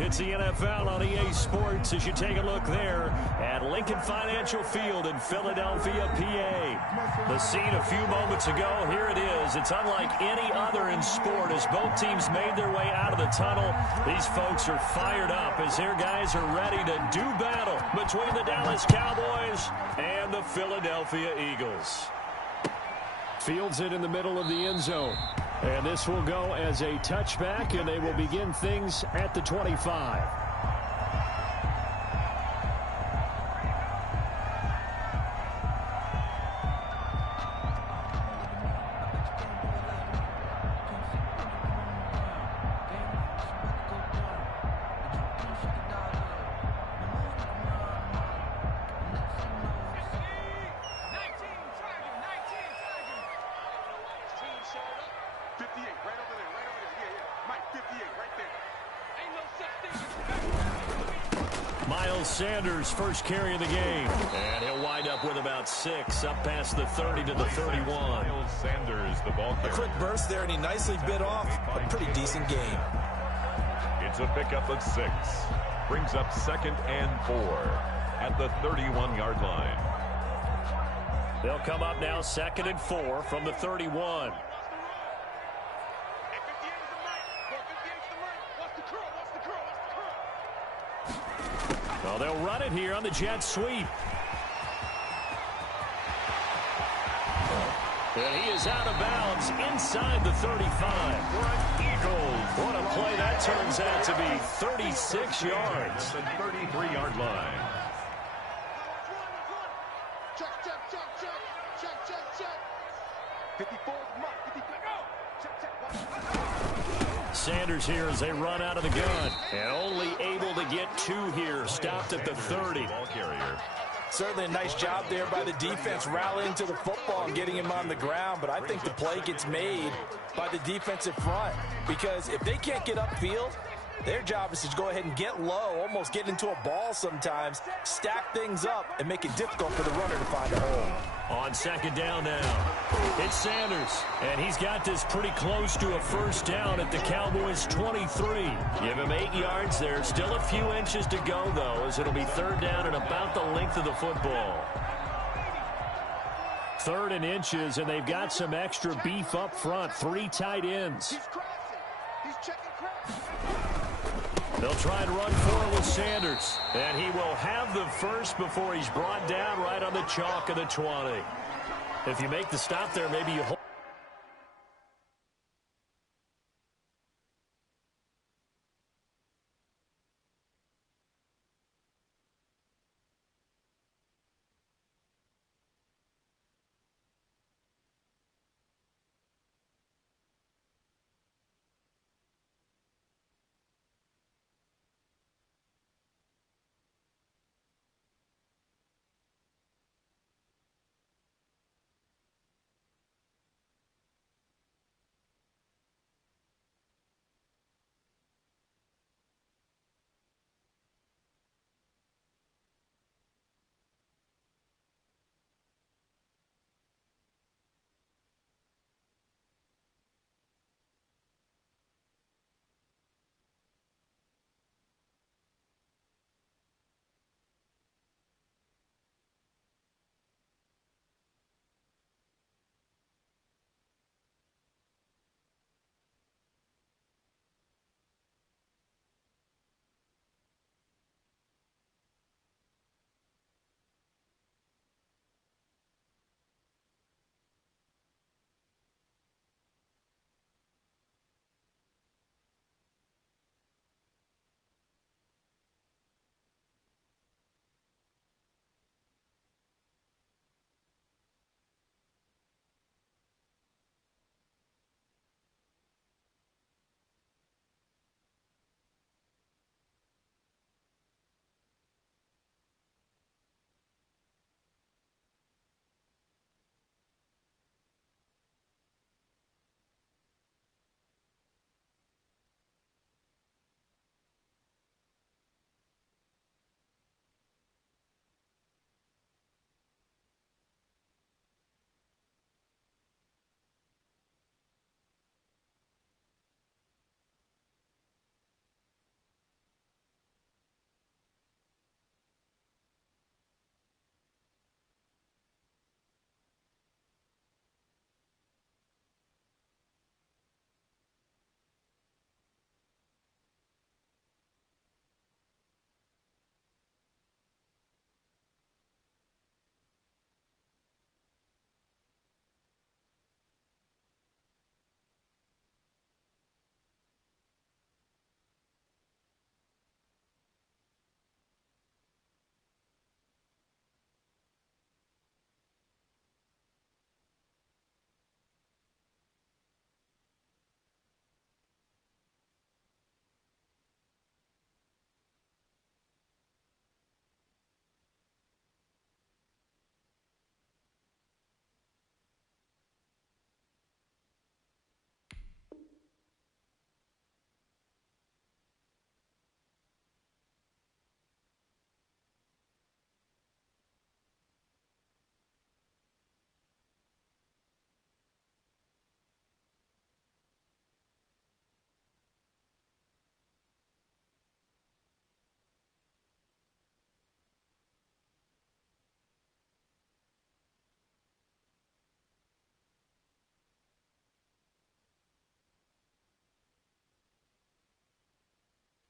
It's the NFL on EA Sports as you take a look there at Lincoln Financial Field in Philadelphia, PA. The scene a few moments ago, here it is. It's unlike any other in sport as both teams made their way out of the tunnel. These folks are fired up as their guys are ready to do battle between the Dallas Cowboys and the Philadelphia Eagles. Fields it in the middle of the end zone. And this will go as a touchback, and they will begin things at the 25. Sanders first carry of the game, and he'll wind up with about 6 up past the 30 to the 31. Sanders, the ball carrier. A quick burst there, and he nicely bit off a pretty decent game. It's a pickup of 6. Brings up 2nd and 4 at the 31-yard line. They'll come up now 2nd and 4 from the 31. Well, they'll run it here on the jet sweep. And he is out of bounds inside the 35. Front Eagles. What a play that turns out to be. 36 yards. The 33-yard line. Check. 54 mark. 54. Sanders here as they run out of the gun. And only able to get 2 here. Stopped at the 30. Ball carrier. Certainly a nice job there by the defense rallying to the football and getting him on the ground. But I think the play gets made by the defensive front. Because if they can't get upfield, their job is to go ahead and get low, almost get into a ball sometimes, stack things up, and make it difficult for the runner to find a hole. On 2nd down now, it's Sanders, and he's got this pretty close to a first down at the Cowboys' 23. Give him 8 yards there. Still a few inches to go, though, as it'll be 3rd down and about the length of the football. 3rd and inches, and they've got some extra beef up front. 3 tight ends. He's checking crash. They'll try and run for it with Sanders. And he will have the first before he's brought down right on the chalk of the 20. If you make the stop there, maybe you hold.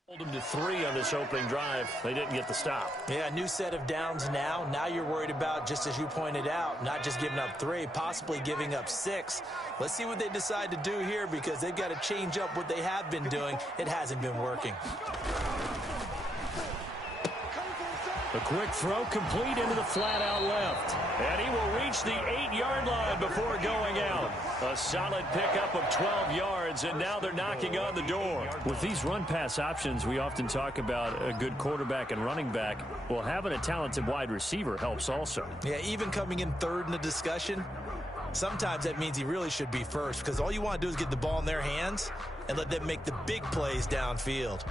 Hold them to 3 on this opening drive. They didn't get the stop. Yeah, new set of downs now. Now you're worried about, just as you pointed out, not just giving up 3, possibly giving up 6. Let's see what they decide to do here because they've got to change up what they have been doing. It hasn't been working. A quick throw complete into the flat out left. And he will reach the 8-yard line before going out. A solid pickup of 12 yards, and now they're knocking on the door. With these run-pass options, we often talk about a good quarterback and running back. Well, having a talented wide receiver helps also. Yeah, even coming in third in the discussion, sometimes that means he really should be first because all you want to do is get the ball in their hands and let them make the big plays downfield.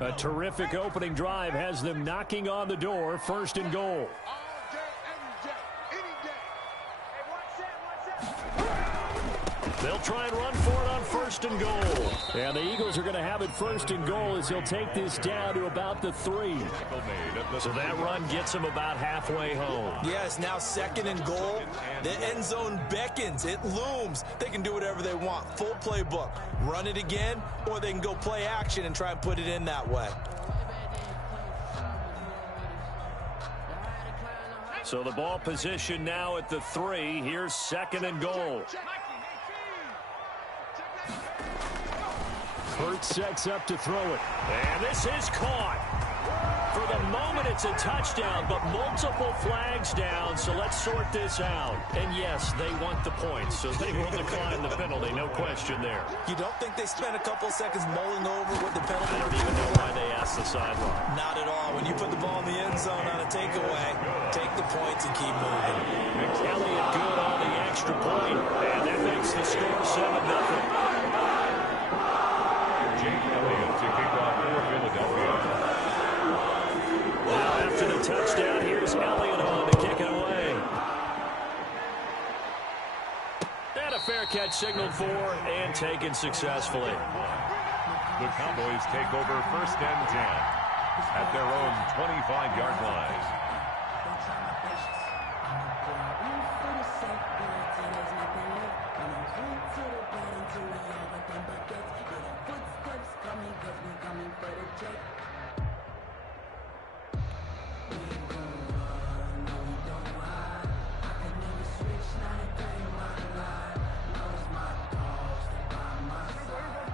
A terrific opening drive has them knocking on the door, 1st and goal. They'll try and run for it on 1st and goal. And the Eagles are going to have it 1st and goal as he'll take this down to about the 3. So that run gets him about halfway home. Yes, now 2nd and goal. The end zone beckons. It looms. They can do whatever they want. Full playbook. Run it again, or they can go play action and try and put it in that way. So the ball position now at the 3. Here's 2nd and goal. Hurt sets up to throw it. And this is caught. For the moment, it's a touchdown, but multiple flags down, so let's sort this out. And yes, they want the points, so they will decline the penalty, no question there. You don't think they spent a couple seconds mulling over what the penalty? I don't even know why they asked the sideline. Not at all. When you put the ball in the end zone on a takeaway, take the points and keep moving. Elliott good on the extra point, and that makes the score 7-0. Elliott to kick off for Philadelphia. Now after the touchdown, here's Elliott on to kick it away. And a fair catch signaled for and taken successfully. The Cowboys take over 1st and 10 at their own 25-yard line.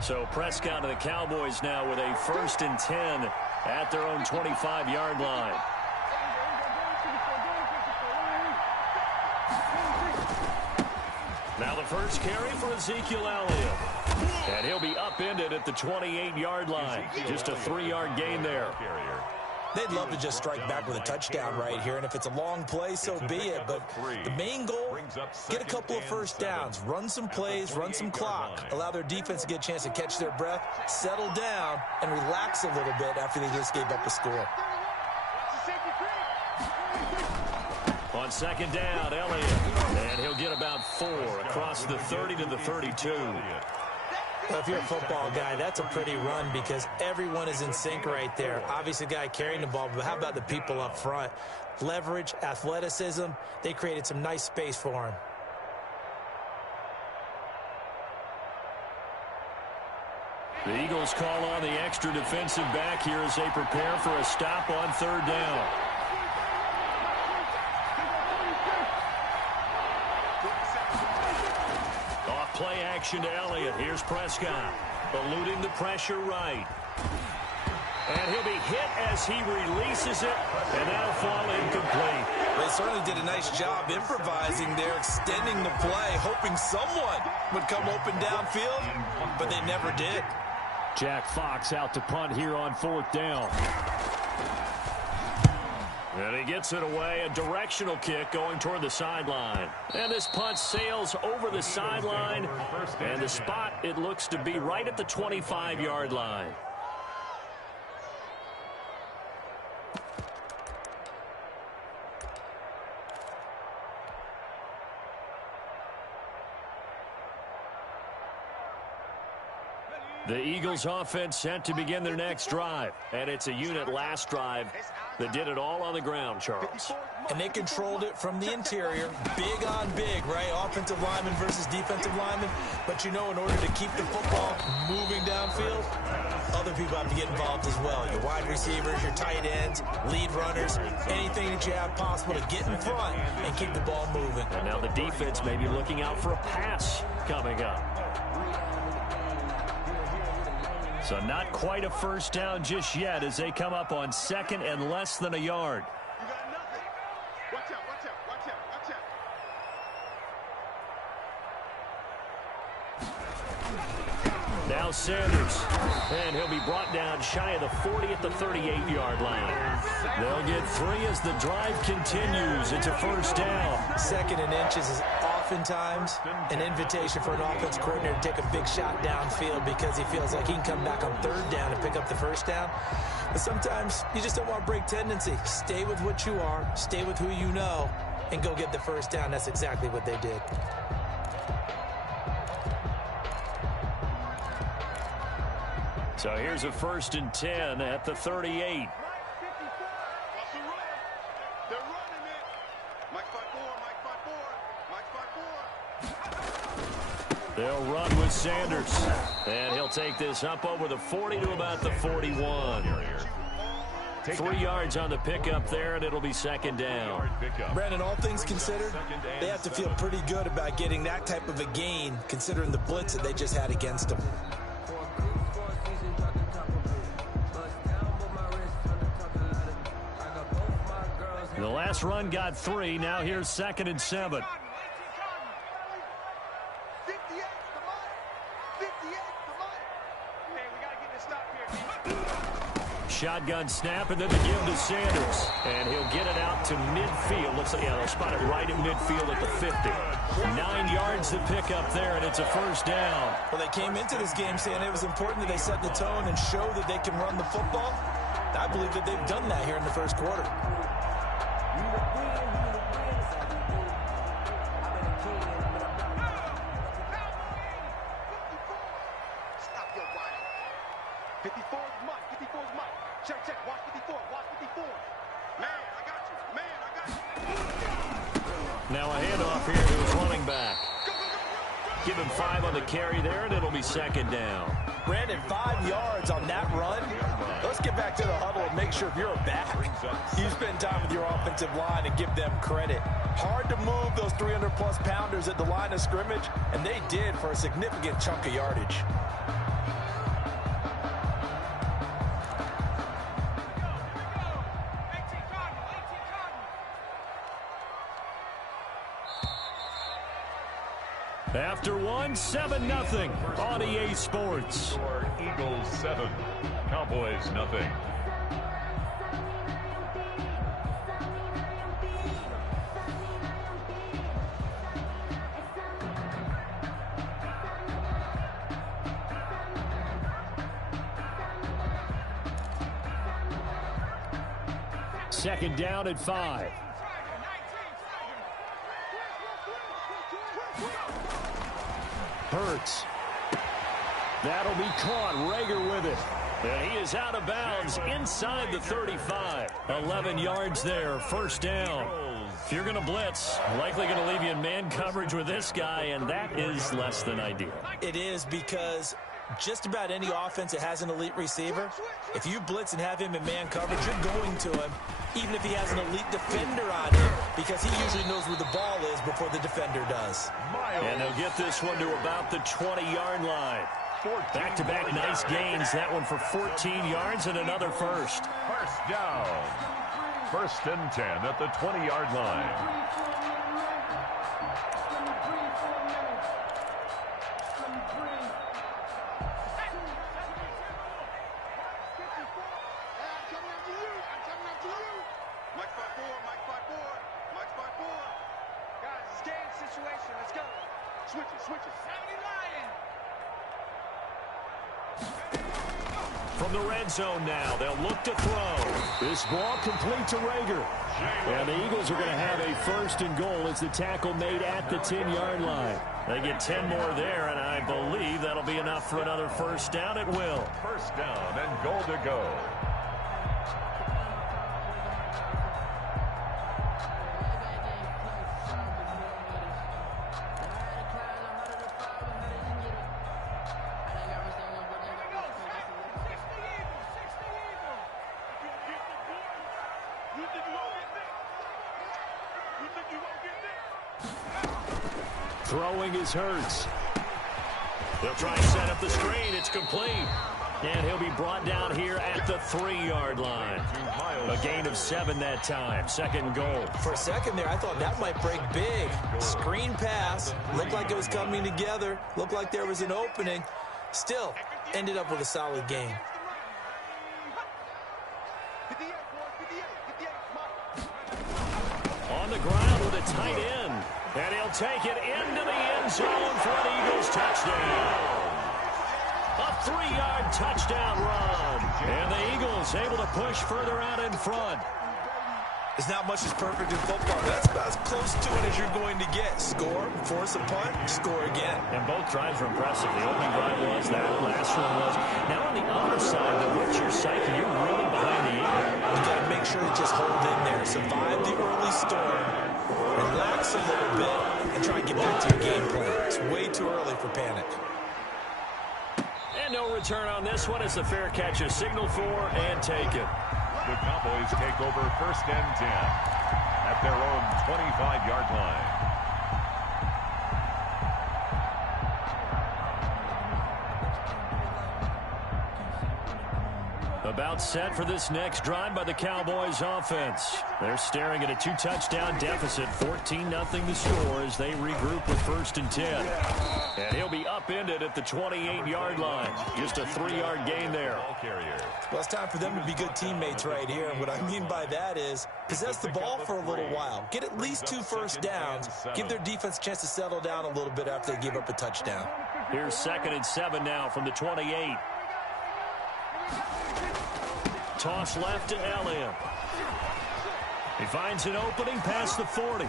So Prescott and the Cowboys now with a 1st and 10 at their own 25-yard line. Now the first carry for Ezekiel Elliott. And he'll be upended at the 28-yard line. Just a 3-yard gain there. They'd love to just strike back with a touchdown right here, and if it's a long play, so be it. But the main goal, get a couple of first downs, run some plays, run some clock, allow their defense to get a chance to catch their breath, settle down, and relax a little bit after they just gave up a score. On 2nd down, Elliott, and he'll get about 4 across the 30 to the 32. Well, if you're a football guy, that's a pretty run because everyone is in sync right there. Obviously, the guy carrying the ball, but how about the people up front? Leverage, athleticism, they created some nice space for him. The Eagles call on the extra defensive back here as they prepare for a stop on 3rd down. Play action to Elliott. Here's Prescott. Eluding the pressure right. And he'll be hit as he releases it, and that'll fall incomplete. They certainly did a nice job improvising there, extending the play, hoping someone would come open downfield, but they never did. Jack Fox out to punt here on 4th down. And he gets it away, a directional kick going toward the sideline. And this punt sails over the sideline, and the spot, it looks to be right at the 25-yard line. The Eagles offense set to begin their next drive. And it's a unit last drive that did it all on the ground, Charles. And they controlled it from the interior. Big on big, right? Offensive lineman versus defensive lineman. But, you know, in order to keep the football moving downfield, other people have to get involved as well. Your wide receivers, your tight ends, lead runners, anything that you have possible to get in front and keep the ball moving. And now the defense may be looking out for a pass coming up. So not quite a first down just yet as they come up on second and less than a yard. You got nothing. Watch out, watch out, watch out, watch out. Now Sanders. And he'll be brought down shy of the 40 at the 38-yard line. They'll get 3 as the drive continues. It's a first down. Second and inches is oftentimes an invitation for an offense coordinator to take a big shot downfield because he feels like he can come back on third down and pick up the first down. But sometimes you just don't want to break tendency. Stay with what you are, stay with who you know, and go get the first down. That's exactly what they did. So here's a 1st and 10 at the 38. They're running it. Mike 5-4, Mike 5-4, Mike 5-4. They'll run with Sanders. And he'll take this up over the 40 to about the 41. 3 yards on the pickup there, and it'll be second down. Brandon, all things considered, they have to feel pretty good about getting that type of a gain considering the blitz that they just had against them. The last run got 3. Now here's 2nd and 7. 58, come on. 58, come on. Hey, we got to get this stop here. Shotgun snap, and then the give to Sanders. And he'll get it out to midfield. Looks like, yeah, they'll spot it right in midfield at the 50. 9 yards to pick up there, and it's a first down. Well, they came into this game saying it was important that they set the tone and show that they can run the football. I believe that they've done that here in the first quarter. Stop your whining. 54 is Mike. 54 is Mike. Check, check. Watch 54. Watch 54. Man, I got you. Man, I got you. Now a handoff here to his running back. Give him 5 on the carry there, and it'll be second down. Brandon, 5 yards on that run. Let's get back to the huddle and make sure if you're a back, you spend time with your offensive line and give them credit. Hard to move those 300-plus pounders at the line of scrimmage, and they did for a significant chunk of yardage. After 1, 7-0 on EA Sports. Eagles 7, Cowboys nothing. Second down at 5. Hurts. That'll be caught. Rager with it. And he is out of bounds inside the 35. 11 yards there. First down. If you're going to blitz, likely going to leave you in man coverage with this guy, and that is less than ideal. It is because just about any offense that has an elite receiver, if you blitz and have him in man coverage, you're going to him, even if he has an elite defender on him, because he usually knows where the ball is before the defender does. And they'll get this one to about the 20-yard line. Back-to-back nice gains. That one for 14 yards and another first. First down. 1st and 10 at the 20-yard line. from the red zone now. They'll look to throw. This ball complete to Rager. And the Eagles are going to have a first and goal as the tackle made at the 10-yard line. They get 10 more there, and I believe that'll be enough for another first down. It will. First down and goal to go. Throwing is Hurts. They'll try and set up the screen. It's complete. And he'll be brought down here at the 3-yard line. A gain of 7 that time. Second and goal. For a second there, I thought that might break big. Screen pass. Looked like it was coming together. Looked like there was an opening. Still, ended up with a solid game. On the ground with a tight end. And he'll take it into the end zone for an Eagles touchdown. A 3-yard touchdown run. And the Eagles able to push further out in front. There's not much that's perfect in football. That's about as close to it as you're going to get. Score, force a punt, score again. And both drives were impressive. The opening drive was, that last one was. Now on the other side, though, what's your psyche? You're really behind the Eagles. You got to make sure to just hold in there. Survive the early storm. Relax a little bit and try and get back to your game plan. It's way too early for panic. And no return on this one as the fair catch is signaled for and taken. The Cowboys take over first and 10 at their own 25-yard line. About set for this next drive by the Cowboys offense. They're staring at a 2-touchdown deficit, 14-0 the score as they regroup with first and 10. And he'll be upended at the 28-yard line. Just a 3-yard gain there. Well, it's time for them to be good teammates right here. And what I mean by that is possess the ball for a little while. Get at least 2 first downs. Give their defense a chance to settle down a little bit after they give up a touchdown. Here's 2nd and 7 now from the 28. Toss left to Elliott. He finds an opening past the 40.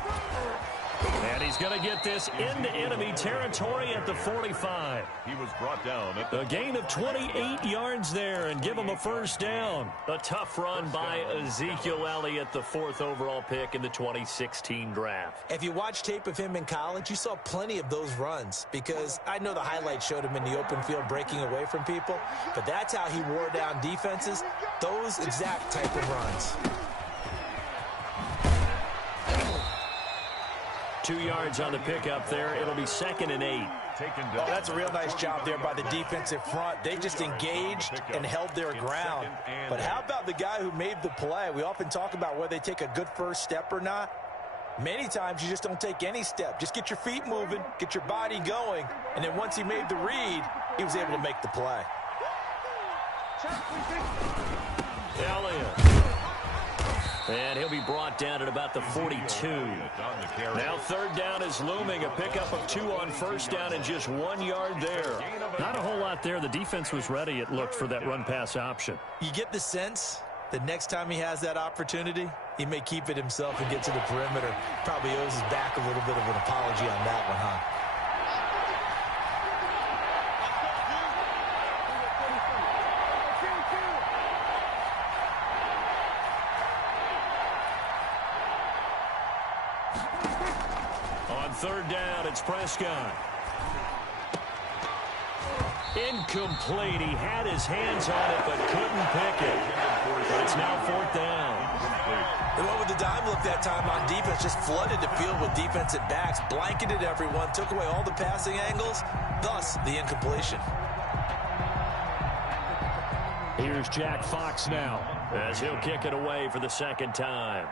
And he's going to get this into enemy territory at the 45. He was brought down at A gain of 28 yards there and give him a first down. A tough run by Ezekiel Elliott, the 4th overall pick in the 2016 draft. If you watch tape of him in college, you saw plenty of those runs because I know the highlights showed him in the open field breaking away from people, but that's how he wore down defenses, those exact type of runs. 2 yards on the pickup there. It'll be 2nd and 8. Oh, that's a real nice job there by the defensive front. They just engaged and held their ground. But how about the guy who made the play? We often talk about whether they take a good first step or not. Many times you just don't take any step. Just get your feet moving, get your body going, and then once he made the read, he was able to make the play. Elliott. And he'll be brought down at about the 42. Now 3rd down is looming. A pickup of 2 on first down and just 1 yard there. Not a whole lot there. The defense was ready, it looked, for that run-pass option. You get the sense that next time he has that opportunity, he may keep it himself and get to the perimeter. Probably owes his back a little bit of an apology on that one, huh? On 3rd down, it's Prescott. Incomplete. He had his hands on it, but couldn't pick it. It's now 4th down. They went with the dime look that time on defense, just flooded the field with defensive backs, blanketed everyone, took away all the passing angles, thus the incompletion. Here's Jack Fox now as he'll kick it away for the 2nd time.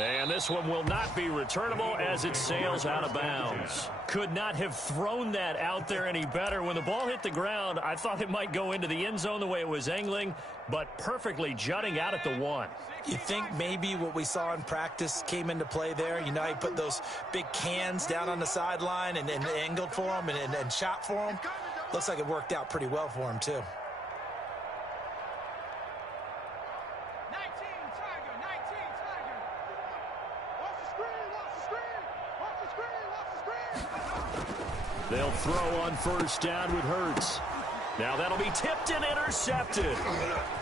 And this one will not be returnable as it sails out of bounds. Could not have thrown that out there any better. When the ball hit the ground, I thought it might go into the end zone the way it was angling, but perfectly jutting out at the 1. You think maybe what we saw in practice came into play there? You know, he put those big cans down on the sideline and angled for him and shot for him. Looks like it worked out pretty well for him, too. They'll throw on first down with Hurts. Now that'll be tipped and intercepted.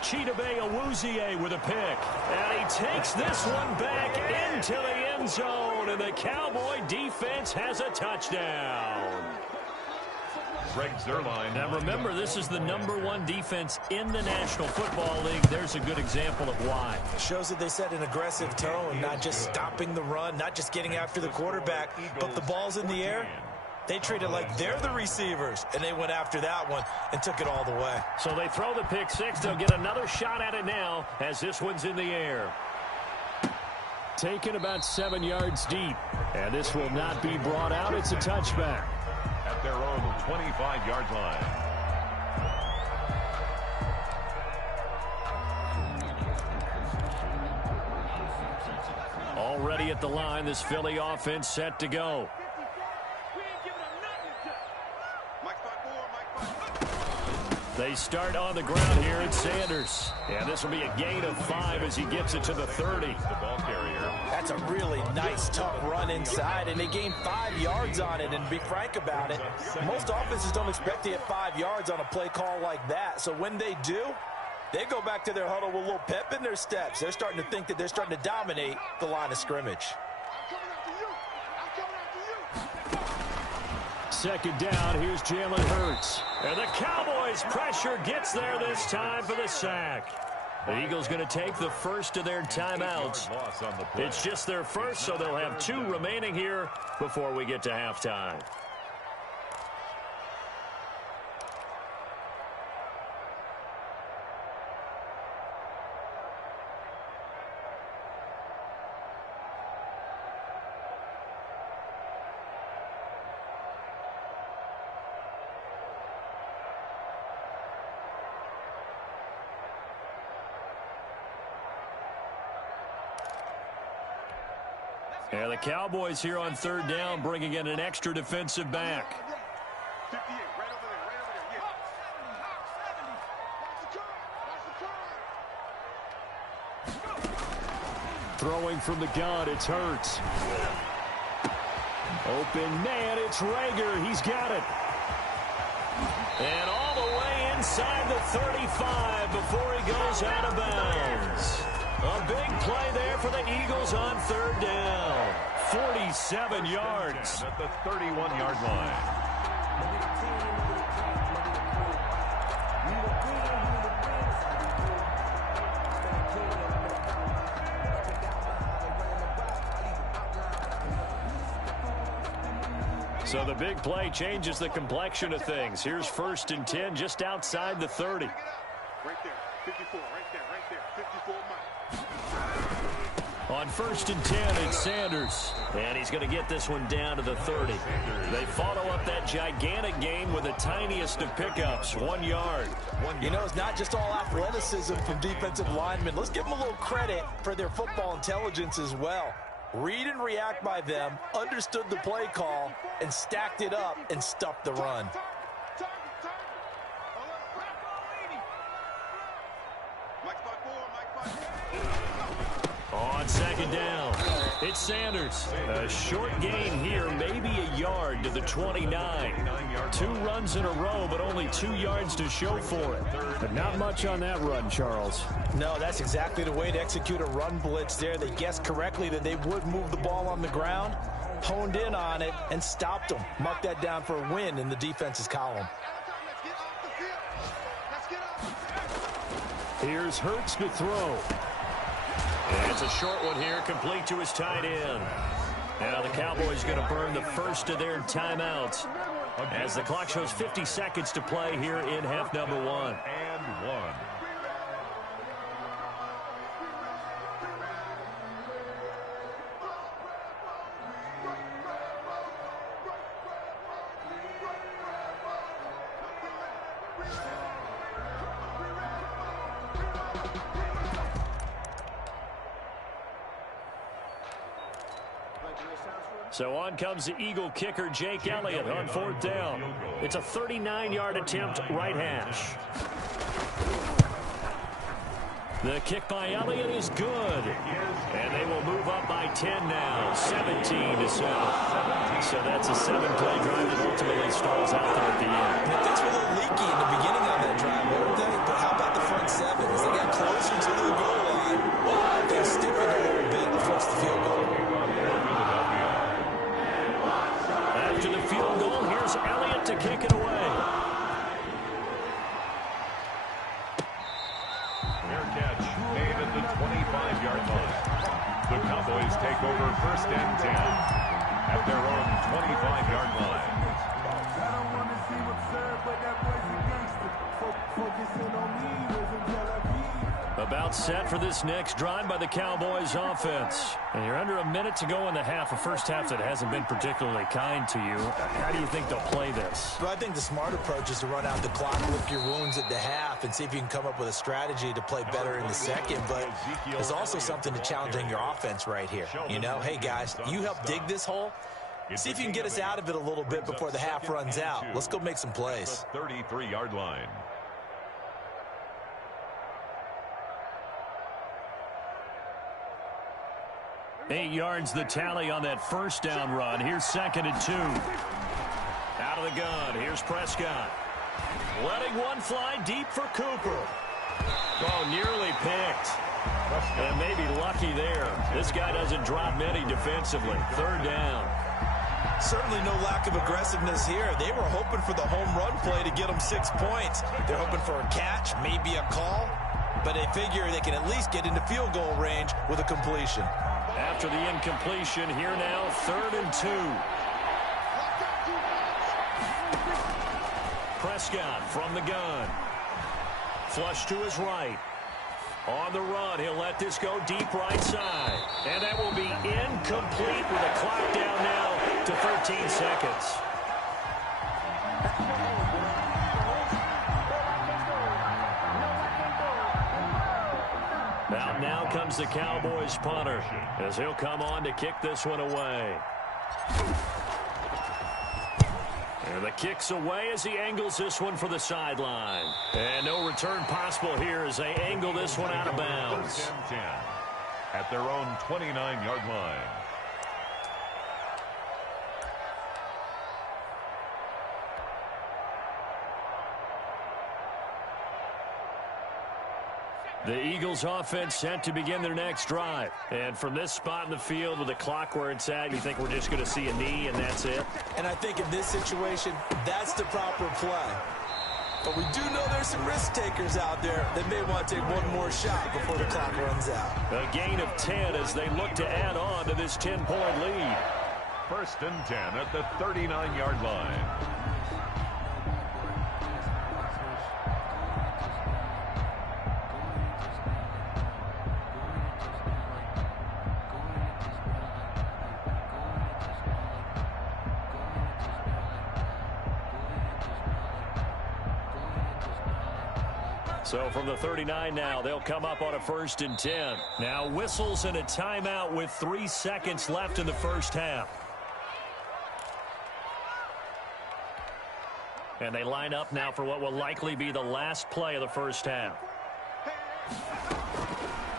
Chidobe Awuzie with a pick. And he takes this one back into the end zone. And the Cowboy defense has a touchdown. Greg Zuerlein. Now remember, this is the #1 defense in the National Football League. There's a good example of why. Shows that they set an aggressive tone, not just stopping the run, not just getting after the quarterback, but the ball's in the air. They treat it like they're the receivers, and they went after that one and took it all the way. So they throw the pick six. They'll get another shot at it now as this one's in the air. Taken about 7 yards deep, and this will not be brought out. It's a touchback. At their own 25-yard line. Already at the line, this Philly offense set to go. They start on the ground here at Sanders. And this will be a gain of 5 as he gets it to the 30. The ball carrier. That's a really nice, tough run inside, and they gained 5 yards on it. And to be frank about it, most offenses don't expect to get 5 yards on a play call like that. So when they do, they go back to their huddle with a little pep in their steps. They're starting to think that they're starting to dominate the line of scrimmage. Second down, here's Jalen Hurts. And the Cowboys' pressure gets there this time for the sack. The Eagles going to take the first of their timeouts. It's just their first, so they'll have 2 remaining here before we get to halftime. And the Cowboys here on third down, bringing in an extra defensive back. 58, right over there, yeah. Throwing from the gun, it's Hurts. Open man, it's Rager. He's got it. And all the way inside the 35 before he goes out of bounds. A big play there for the Eagles on third down. 47 yards. At the 31-yard line. So the big play changes the complexion of things. Here's 1st and 10 just outside the 30. Right there, 54, right there, 54 miles. On 1st and 10, it's Sanders. And he's going to get this one down to the 30. They follow up that gigantic gain with the tiniest of pickups, 1 yard. You know, it's not just all athleticism from defensive linemen. Let's give them a little credit for their football intelligence as well. Read and react by them, understood the play call, and stacked it up and stuffed the run. On second down, it's Sanders. A short gain here, maybe a yard to the 29. 2 runs in a row, but only 2 yards to show for it. But not much on that run, Charles. No, that's exactly the way to execute a run blitz there. They guessed correctly that they would move the ball on the ground, honed in on it, and stopped them. Mark that down for a win in the defense's column. Here's Hurts to throw. And it's a short one here, complete to his tight end. Now the Cowboys going to burn the first of their timeouts as the clock shows 50 seconds to play here in half number 1. And 1. So on comes the Eagle kicker, Jake Elliott, on 4th down. It's a 39-yard attempt, right hash. The kick by Elliott is good. And they will move up by 10 now, 17-7. So that's a 7-play drive that ultimately stalls out there at the end. And things were a little leaky in the beginning of that drive, weren't they? But how about the front seven? As they got closer to the goal line, they stiffened a little bit and forced the field goal. After the field goal, here's Elliott to kick it away. Fair catch made at the 25-yard line. The Cowboys take over 1st and 10 at their own 25-yard line. I don't want to see what's served, but that boy's a gangster. Focusing on me wasn't Tel Aviv. About set for this next drive by the Cowboys offense. And you're under a minute to go in the half, a first half that hasn't been particularly kind to you. How do you think they'll play this? Well, I think the smart approach is to run out the clock, lick your wounds at the half, and see if you can come up with a strategy to play better in the second. But there's also something to challenging your offense right here. You know, hey, guys, you help dig this hole. See if you can get us out of it a little bit before the half runs out. Let's go make some plays. 33-yard line. Eight yards the tally on that first down run. Here's 2nd and 2. Out of the gun. Here's Prescott. Letting one fly deep for Cooper. Oh, nearly picked. And maybe lucky there. This guy doesn't drop many defensively. 3rd down. Certainly no lack of aggressiveness here. They were hoping for the home run play to get them 6 points. They're hoping for a catch, maybe a call. But they figure they can at least get into field goal range with a completion. After the incompletion, here now, 3rd and 2. Prescott from the gun. Flush to his right. On the run, he'll let this go deep right side. And that will be incomplete with a clock down now to 13 seconds. Now comes the Cowboys punter as he'll come on to kick this one away. And the kick's away as he angles this one for the sideline. And no return possible here as they angle this one out of bounds. 10 at their own 29-yard line. The Eagles offense set to begin their next drive. And from this spot in the field with the clock where it's at, you think we're just going to see a knee and that's it? And I think in this situation, that's the proper play. But we do know there's some risk takers out there that may want to take one more shot before the clock runs out. A gain of 10 as they look to add on to this 10-point lead. 1st and 10 at the 39-yard line. So from the 39 now, they'll come up on a 1st and 10. Now whistles and a timeout with 3 seconds left in the first half. And they line up now for what will likely be the last play of the first half.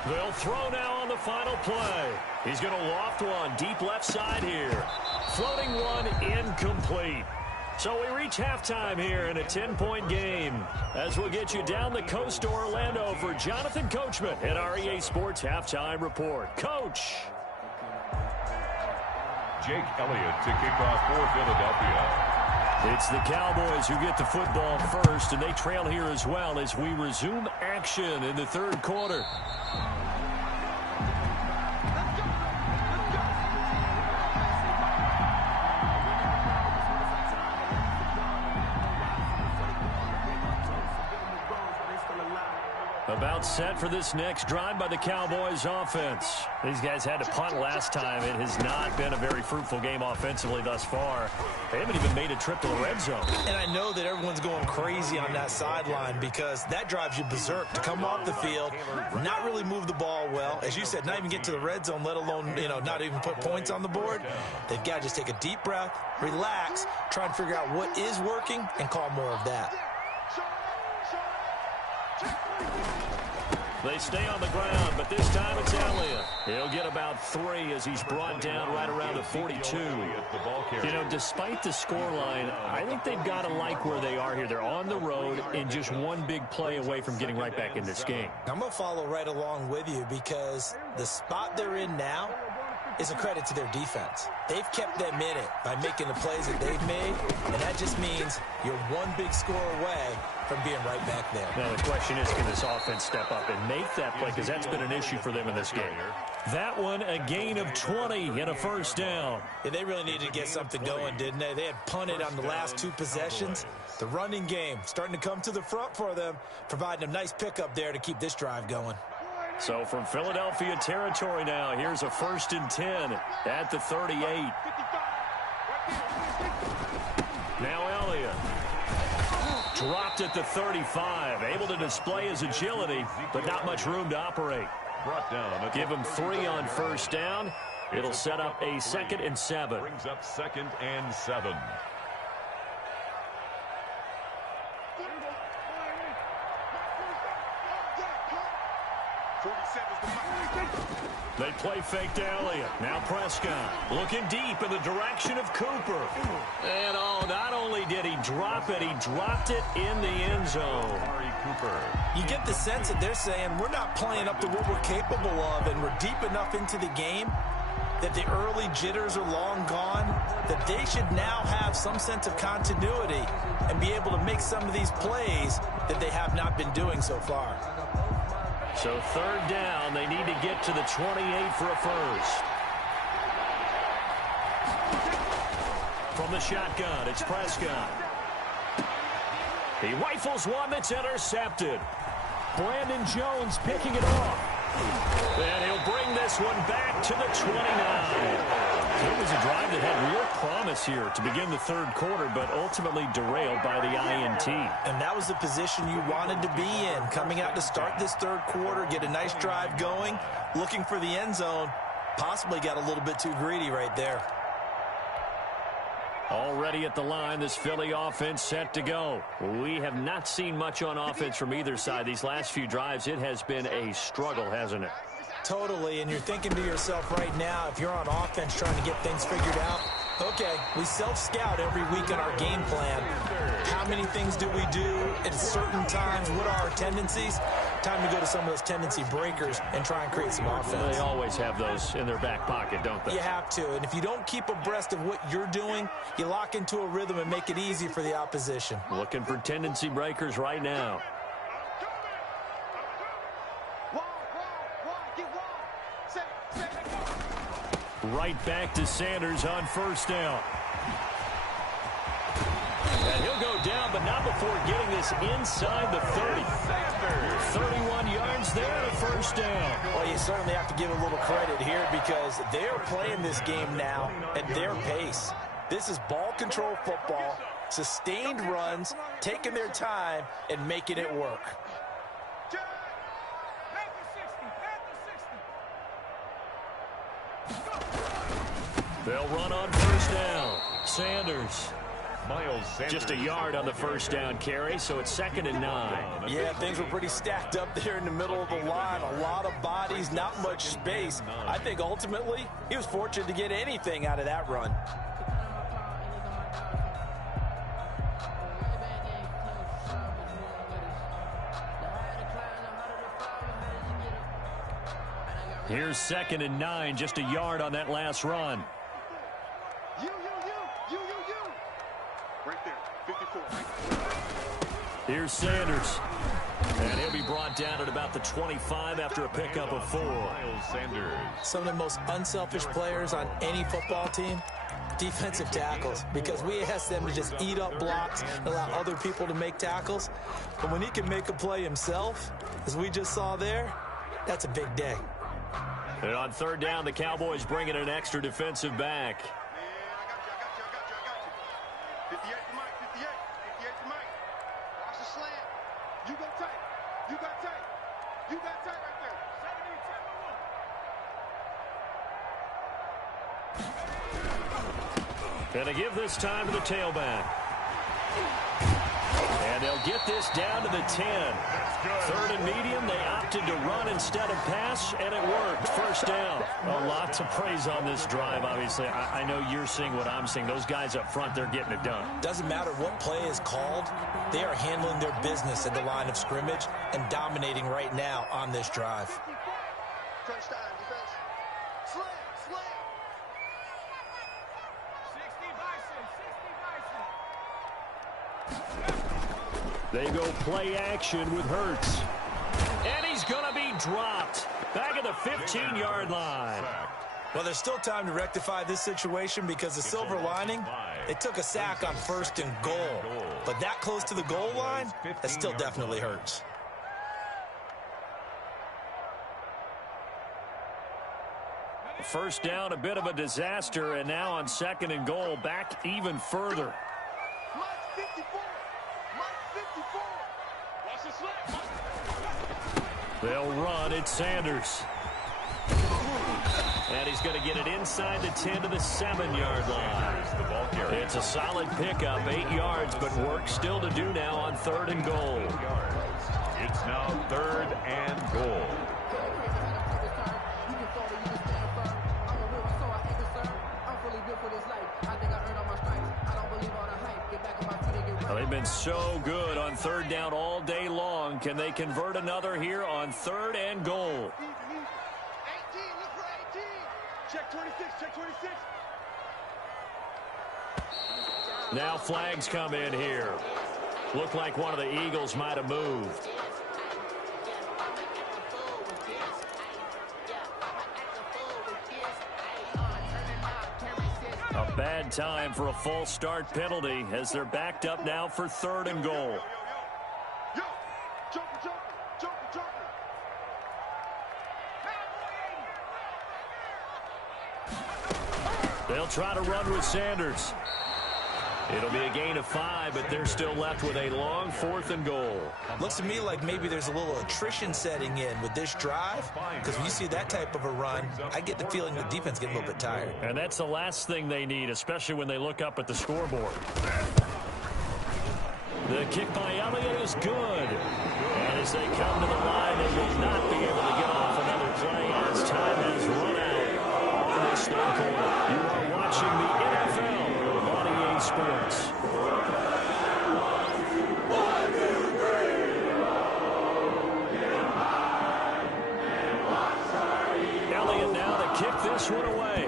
They'll throw now on the final play. He's going to loft one deep left side here. Floating one incomplete. So we reach halftime here in a 10-point game as we'll get you down the coast to Orlando for Jonathan Coachman at our EA Sports Halftime Report. Coach. Jake Elliott to kick off for Philadelphia. It's the Cowboys who get the football first, and they trail here as well as we resume action in the 3rd quarter. About set for this next drive by the Cowboys offense. These guys had to punt last time. It has not been a very fruitful game offensively thus far. They haven't even made a trip to the red zone. And I know that everyone's going crazy on that sideline because that drives you berserk to come off the field, not really move the ball well. As you said, not even get to the red zone, let alone, not even put points on the board. They've got to just take a deep breath, relax, try and figure out what is working, and call more of that. They stay on the ground, but this time it's Elliott. He'll get about 3 as he's brought down right around the 42. Despite the scoreline, I think they've got to like where they are here. They're on the road and just one big play away from getting right back in this game. I'm going to follow right along with you because the spot they're in now is a credit to their defense. They've kept them in it by making the plays that they've made, and that just means you're one big score away from being right back there. Now the question is, can this offense step up and make that play? Because that's been an issue for them in this game. That one, a gain of 20 and a first down. Yeah, they really needed to get something going, didn't they? They had punted on the last 2 possessions. The running game starting to come to the front for them, providing a nice pickup there to keep this drive going. So from Philadelphia territory now, here's a 1st and 10 at the 38. Now Elliott. Dropped at the 35. Able to display his agility, but not much room to operate. Give him 3 on first down. It'll set up a 2nd and 7. Brings up 2nd and 7. They play fake to Elliott. Now Prescott looking deep in the direction of Cooper. And not only did he drop it, he dropped it in the end zone. You get the sense that they're saying we're not playing up to what we're capable of, and we're deep enough into the game that the early jitters are long gone, that they should now have some sense of continuity and be able to make some of these plays that they have not been doing so far. So 3rd down, they need to get to the 28 for a first. From the shotgun, it's Prescott. He rifles one that's intercepted. Brandon Jones picking it off. And he'll bring this one back to the 29. It was a drive that had real promise here to begin the 3rd quarter, but ultimately derailed by the INT. And that was the position you wanted to be in, coming out to start this 3rd quarter, get a nice drive going, looking for the end zone. Possibly got a little bit too greedy right there. Already at the line, this Philly offense set to go. We have not seen much on offense from either side. These last few drives, it has been a struggle, hasn't it? Totally, and you're thinking to yourself right now, if you're on offense trying to get things figured out, okay, we self-scout every week on our game plan. How many things do we do at certain times? What are our tendencies? Time to go to some of those tendency breakers and try and create some offense. They always have those in their back pocket, don't they? You have to, and if you don't keep abreast of what you're doing, you lock into a rhythm and make it easy for the opposition. Looking for tendency breakers right now. Right back to Sanders on first down. And he'll go down, but not before getting this inside the 30. 31 yards there, a first down. Well, you certainly have to give a little credit here because they're playing this game now at their pace. This is ball control football, sustained runs, taking their time, and making it work. They'll run on first down. Sanders. Miles Sanders. Just a yard on the first down carry, so it's 2nd and 9. Yeah, things were pretty stacked up there in the middle of the line. A lot of bodies, not much space. I think ultimately he was fortunate to get anything out of that run. Here's 2nd and 9, just a yard on that last run. You. Right there, 54. Here's Sanders. And he'll be brought down at about the 25 after a pickup of 4. Miles Sanders. Some of the most unselfish players on any football team, defensive tackles, because we ask them to just eat up blocks and allow other people to make tackles. But when he can make a play himself, as we just saw there, that's a big day. And on third down, the Cowboys bring in an extra defensive back. Man, I got you. 58 to Mike, 58 to Mike. Watch the slant. You go tight. You got tight. You got tight right there. 70, 10, Gonna give this time to the tailback. And they'll get this down to the 10. Third and medium, they opted to run instead of pass, and it worked. First down. A lot to praise on this drive, obviously. I know you're seeing what I'm seeing. Those guys up front, they're getting it done. Doesn't matter what play is called, they are handling their business at the line of scrimmage and dominating right now on this drive. Crunch time, defense. Slam, slam. 60 Bison, 60 Bison. They go play action with Hurts. And he's going to be dropped back at the 15-yard line. Well, there's still time to rectify this situation because the silver lining, they took a sack on first and goal. But that close to the goal line, that still definitely hurts. First down, a bit of a disaster, and now on second and goal, back even further. Mike 54. Mike 54. Watch the slant. They'll run. It's Sanders. And he's going to get it inside the 10 to the 7-yard line. It's a solid pickup, 8 yards, but work still to do now on third and goal. It's now third and goal. Well, they've been so good on third down all day long. Can they convert another here on third and goal? 18, look for 18. Check 26, check 26. Now flags come in here. Looked like one of the Eagles might have moved. A bad time for a false start penalty as they're backed up now for third and goal. Yo, jumper, jumper, jumper, jumper. They'll try to run with Sanders. It'll be a gain of 5, but they're still left with a long fourth and goal. Looks to me like maybe there's a little attrition setting in with this drive, because when you see that type of a run, I get the feeling the defense gets a little bit tired. And that's the last thing they need, especially when they look up at the scoreboard. The kick by Elliott is good. And as they come to the line, they will not be able to get off another play as time has run out on this third quarter. You are watching the NFL on EA Sports. Elliott now to kick this one away.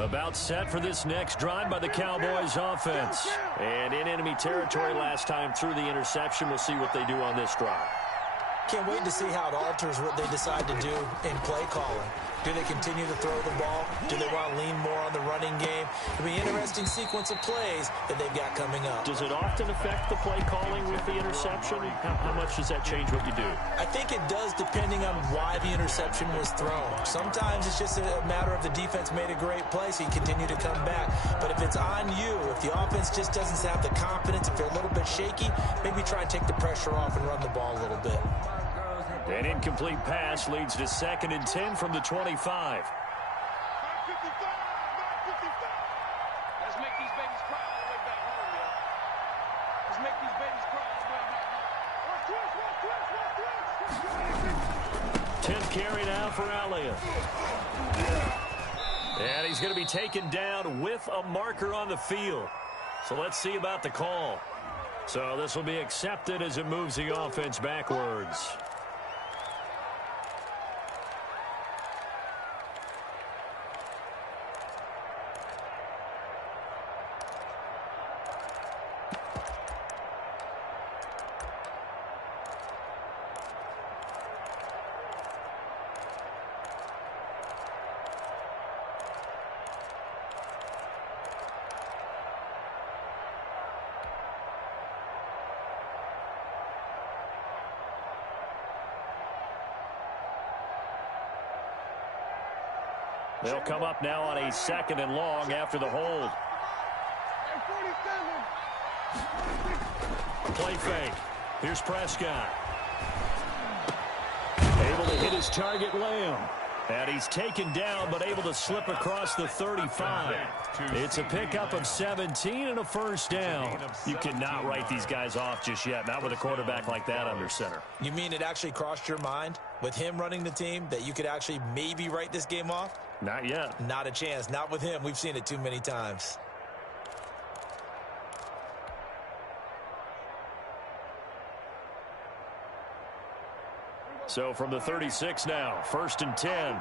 About set for this next drive by the Cowboys offense. And in enemy territory last time through the interception. We'll see what they do on this drive. Can't wait to see how it alters what they decide to do in play calling. Do they continue to throw the ball? Do they want to lean more on the running game? It'll be an interesting sequence of plays that they've got coming up. Does it often affect the play calling with the interception? How much does that change what you do? I think it does depending on why the interception was thrown. Sometimes it's just a matter of the defense made a great play, so you continue to come back. But if it's on you, if the offense just doesn't have the confidence, if they're a little bit shaky, maybe try and take the pressure off and run the ball a little bit. An incomplete pass leads to 2nd and 10 from the 25. 9:55. Let's make these babies cry all the way back home, yo. Let's make these babies cry all the way back home. 10th carry now for Elliott. And he's going to be taken down with a marker on the field. So let's see about the call. So this will be accepted as it moves the offense backwards. They'll come up now on a 2nd and long after the hold. Play fake. Here's Prescott. Able to hit his target, Lamb. And he's taken down, but able to slip across the 35. It's a pickup of 17 and a first down. You cannot write these guys off just yet, not with a quarterback like that under center. You mean it actually crossed your mind with him running the team that you could actually maybe write this game off? Not yet. Not a chance. Not with him. We've seen it too many times. So from the 36 now, 1st and 10.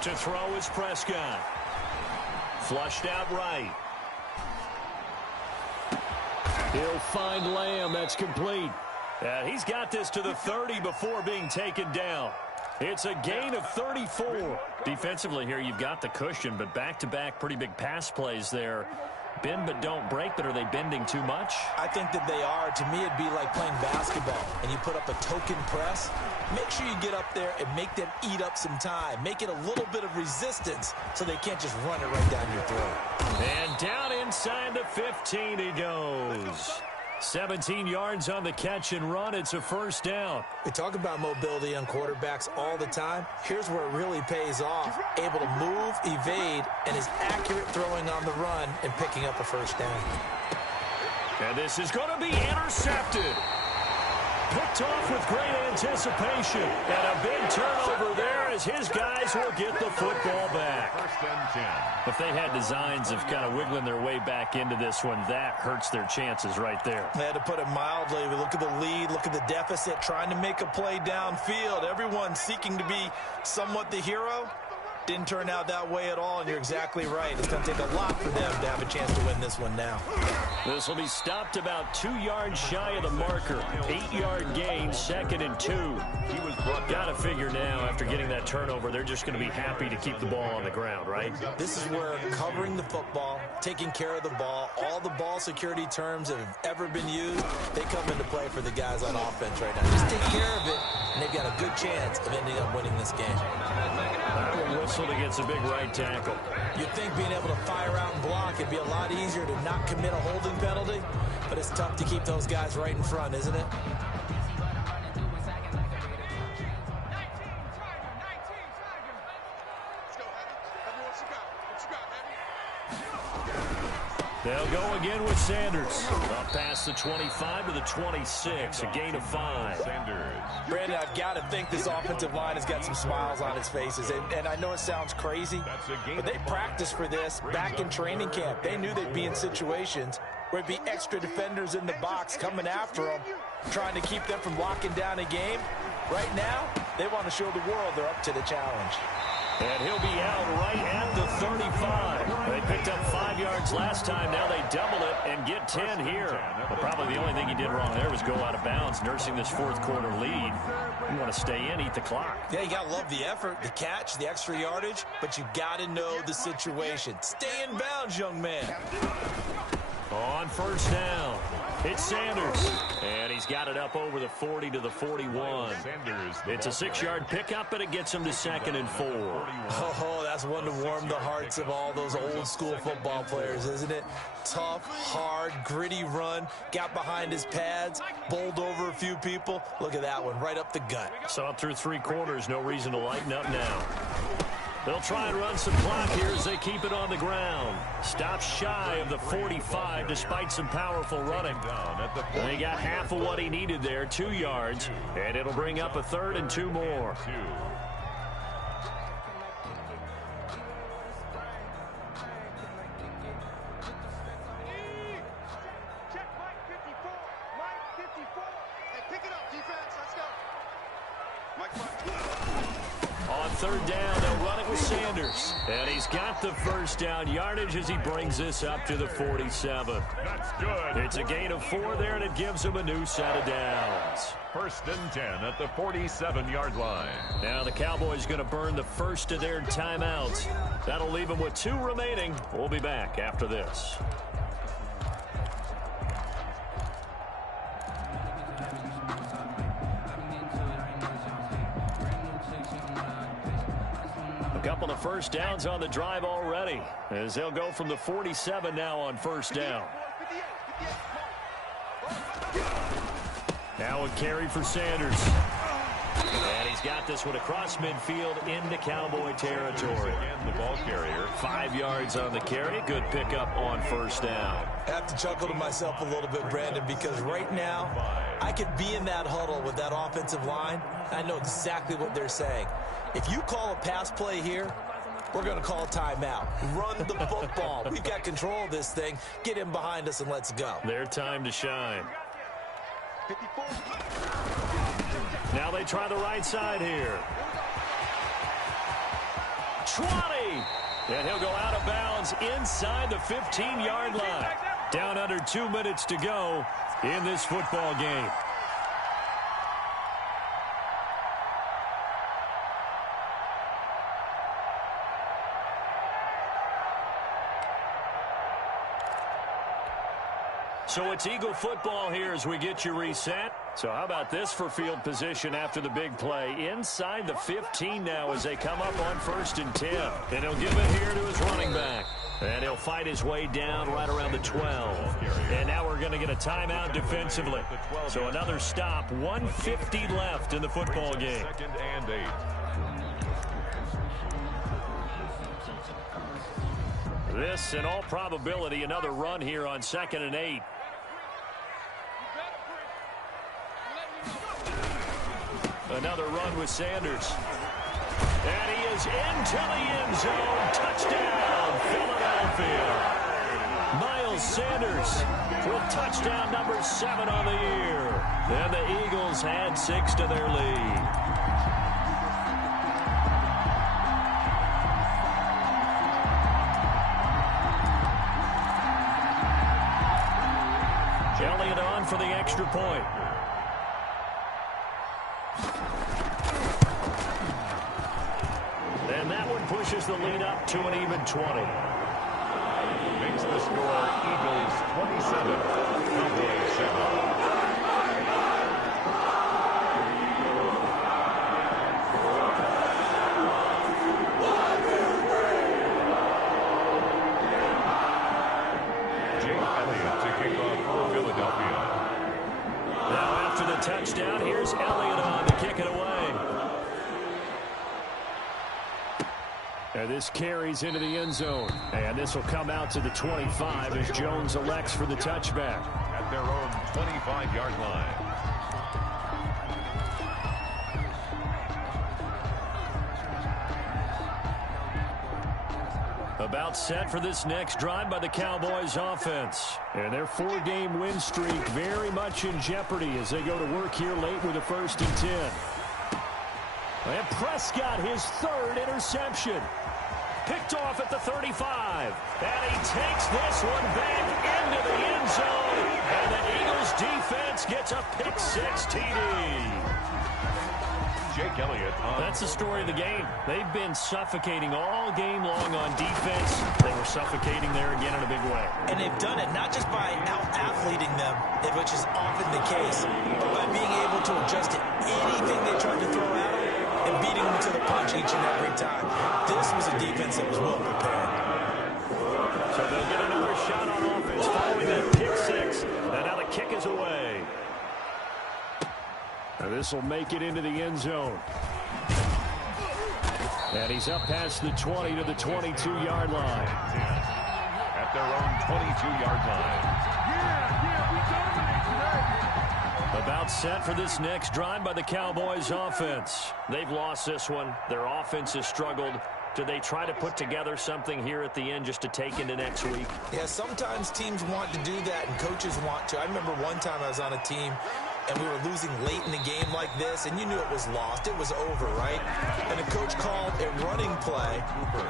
To throw is Prescott. Flushed out right. He'll find Lamb. That's complete. He's got this to the 30 before being taken down. It's a gain of 34. Defensively here, you've got the cushion, but back-to-back pretty big pass plays there. Bend but don't break, but are they bending too much? I think that they are. To me, it'd be like playing basketball, and you put up a token press. Make sure you get up there and make them eat up some time. Make it a little bit of resistance so they can't just run it right down your throat. And down inside the 15 he goes. 17 yards on the catch and run. It's a first down. We talk about mobility on quarterbacks all the time. Here's where it really pays off. Able to move, evade, and is accurate throwing on the run and picking up a first down. And this is going to be intercepted. Picked off with great anticipation. And a big turnover there as his guys will get the football back. 1st and 10. If they had designs of kind of wiggling their way back into this one, that hurts their chances right there. They had to put it mildly. We look at the lead, look at the deficit, trying to make a play downfield. Everyone seeking to be somewhat the hero. Didn't turn out that way at all, and you're exactly right. It's going to take a lot for them to have a chance to win this one now. This will be stopped about 2 yards shy of the marker. 8-yard gain, 2nd and 2. Got to figure now, after getting that turnover, they're just going to be happy to keep the ball on the ground, right? This is where covering the football, taking care of the ball, all the ball security terms that have ever been used, they come into play for the guys on offense right now. Just take care of it, and they've got a good chance of ending up winning this game. Whistle against a big right tackle. You'd think being able to fire out and block, it'd be a lot easier to not commit a holding penalty, but it's tough to keep those guys right in front, isn't it? They'll go again with Sanders. Up past the 25 to the 26, a gain of 5. Sanders. Brandon, I've got to think this offensive line has got some smiles on its faces. And I know it sounds crazy, but they practiced for this back in training camp. They knew they'd be in situations where there'd be extra defenders in the box coming after them, trying to keep them from locking down a game. Right now, they want to show the world they're up to the challenge. And he'll be out right at the 35. They picked up 5 yards last time. Now they double it and get 10 here. But probably the only thing he did wrong there was go out of bounds, nursing this fourth quarter lead. You want to stay in, eat the clock. Yeah, you got to love the effort, the catch, the extra yardage, but you got to know the situation. Stay in bounds, young man. On first down, it's Sanders. And he's got it up over the 40 to the 41. It's a 6-yard pickup, and it gets him to 2nd and 4. Oh, that's one to warm the hearts of all those old-school football players, isn't it? Tough, hard, gritty run. Got behind his pads, bowled over a few people. Look at that one, right up the gut. Saw through 3 quarters, no reason to lighten up now. They'll try and run some clock here as they keep it on the ground. Stops shy of the 45 despite some powerful running. They got half of what he needed there, 2 yards, and it'll bring up a 3rd and 2 more. Check Mike 54. Mike 54. Hey, pick it up, defense. Let's go. Mike 5. On 3rd down, they'll run it with Sanders. And he's got the first down yardage as he brings this up to the 47. That's good. It's a gain of 4 there, and it gives him a new set of downs. 1st and 10 at the 47-yard line. Now the Cowboys going to burn the first of their timeouts. That'll leave them with 2 remaining. We'll be back after this. Couple of first downs on the drive already, as they'll go from the 47 now on first down. Now a carry for Sanders. And he's got this one across midfield into Cowboy territory. Again, the ball carrier. 5 yards on the carry. Good pickup on first down. I have to chuckle to myself a little bit, Brandon, because right now I could be in that huddle with that offensive line. I know exactly what they're saying. If you call a pass play here, we're going to call a timeout. Run the football. We've got control of this thing. Get him behind us and let's go. Their time to shine. Now they try the right side here. 20. And he'll go out of bounds inside the 15-yard line. Down under 2 minutes to go in this football game. So it's Eagle football here as we get you reset. So how about this for field position after the big play? Inside the 15 now as they come up on 1st and 10. And he'll give it here to his running back. And he'll fight his way down right around the 12. And now we're going to get a timeout defensively. So another stop, 1:50 left in the football game. 2nd and 8. This, in all probability, another run here on 2nd and 8. Another run with Sanders. And he is into the end zone. Touchdown, Philadelphia. Miles Sanders with touchdown number 7 on the year. And the Eagles add 6 to their lead. Elliott on for the extra point. And that one pushes the lead up to an even 20. Makes the score Eagles 27, Cowboys 7. Touchdown. Here's Elliott on to kick it away. And this carries into the end zone. And this will come out to the 25 as Jones elects for the touchback. At their own 25-yard line. About set for this next drive by the Cowboys offense. And their 4-game win streak very much in jeopardy as they go to work here late with a 1st and 10. And Prescott, his third interception. Picked off at the 35. And he takes this one back into the end zone. And the Eagles defense gets a pick-6 TD. Jake Elliott. That's the story of the game. They've been suffocating all game long on defense. They were suffocating there again in a big way. And they've done it not just by out-athleting them, which is often the case, but by being able to adjust to anything they tried to throw at them and beating them to the punch each and every time. This was a defense that was well prepared. So they'll get another shot on offense following that pick-6. And now the kick is away. This will make it into the end zone. And he's up past the 20 to the 22-yard line. At their own 22-yard line. About set for this next drive by the Cowboys offense. They've lost this one. Their offense has struggled. Do they try to put together something here at the end just to take into next week? Yeah, sometimes teams want to do that and coaches want to. I remember one time I was on a team and we were losing late in the game like this, and you knew it was lost. It was over, right? And the coach called a running play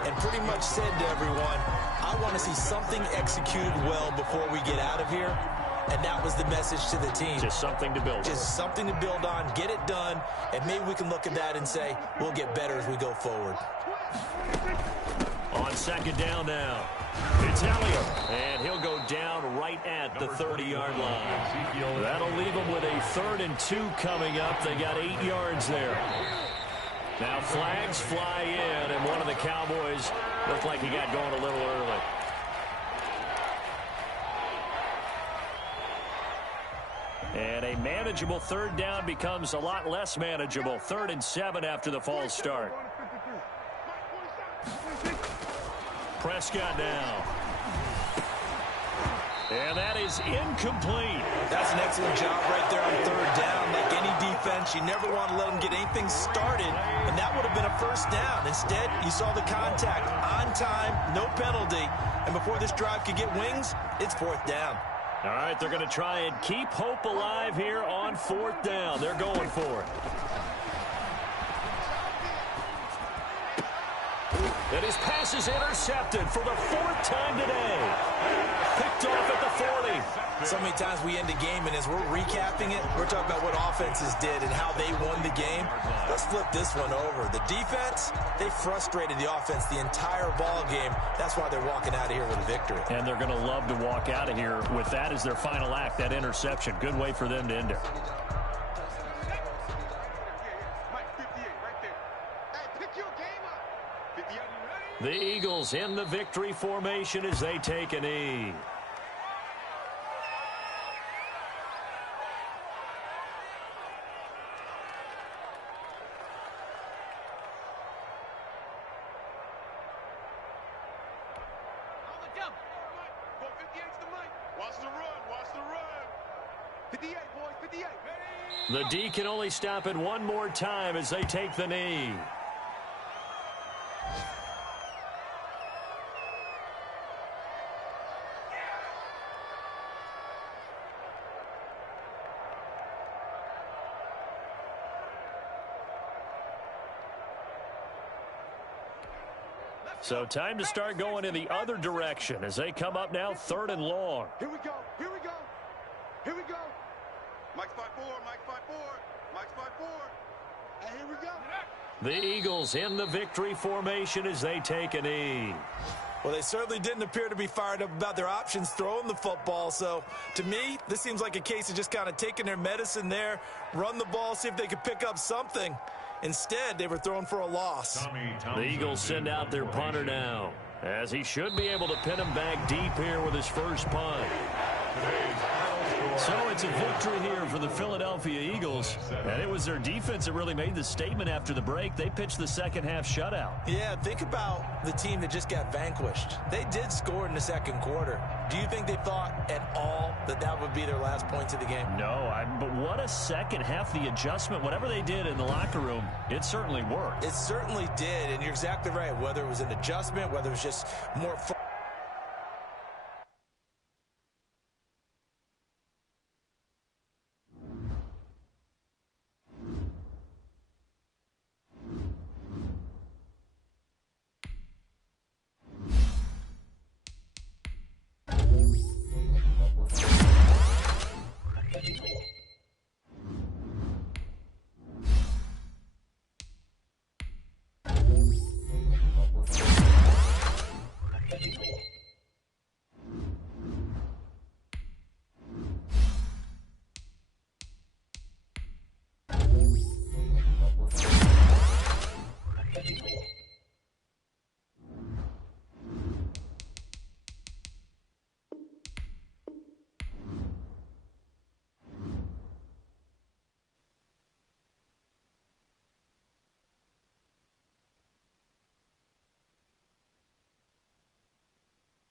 and pretty much said to everyone, I want to see something executed well before we get out of here. And that was the message to the team. Just something to build on. Just something to build on, get it done, and maybe we can look at that and say, we'll get better as we go forward. On second down now, it's Elliott, and he'll go down right at the 30-yard line. That'll leave them with a 3rd and 2 coming up. They got 8 yards there. Now flags fly in, and one of the Cowboys looked like he got going a little early. And a manageable 3rd down becomes a lot less manageable. 3rd and 7 after the false start. Prescott now. And that is incomplete. That's an excellent job right there on 3rd down. Like any defense, you never want to let them get anything started, and that would have been a 1st down. Instead, you saw the contact on time, no penalty, and before this drive could get wings, it's 4th down. All right, they're going to try and keep hope alive here on 4th down. They're going for it. And his pass is intercepted for the 4th time today. Picked off at the 40. So many times we end a game, and as we're recapping it, we're talking about what offenses did and how they won the game. Let's flip this one over. The defense, they frustrated the offense the entire ball game. That's why they're walking out of here with a victory. And they're going to love to walk out of here with that as their final act, that interception. Good way for them to end it. The Eagles in the victory formation as they take a knee. The D can only stop it one more time as they take the knee. So time to start going in the other direction as they come up now 3rd and long. Here we go. Here we go. Here we go. Mike's 5-4. Mike's 5-4. Mike's 5-4. And here we go. The Eagles in the victory formation as they take a knee. Well, they certainly didn't appear to be fired up about their options throwing the football. So, to me, this seems like a case of just kind of taking their medicine there, run the ball, see if they could pick up something. Instead, they were throwing for a loss. The Eagles send out their punter now, as he should be able to pin him back deep here with his first punt. So it's a victory here for the Philadelphia Eagles, and it was their defense that really made the statement after the break. They pitched the second half shutout. Yeah, think about the team that just got vanquished. They did score in the 2nd quarter. Do you think they thought at all that that would be their last points of the game? No, but what a second half. The adjustment, whatever they did in the locker room, it certainly worked. It certainly did, and you're exactly right. Whether it was an adjustment, whether it was just more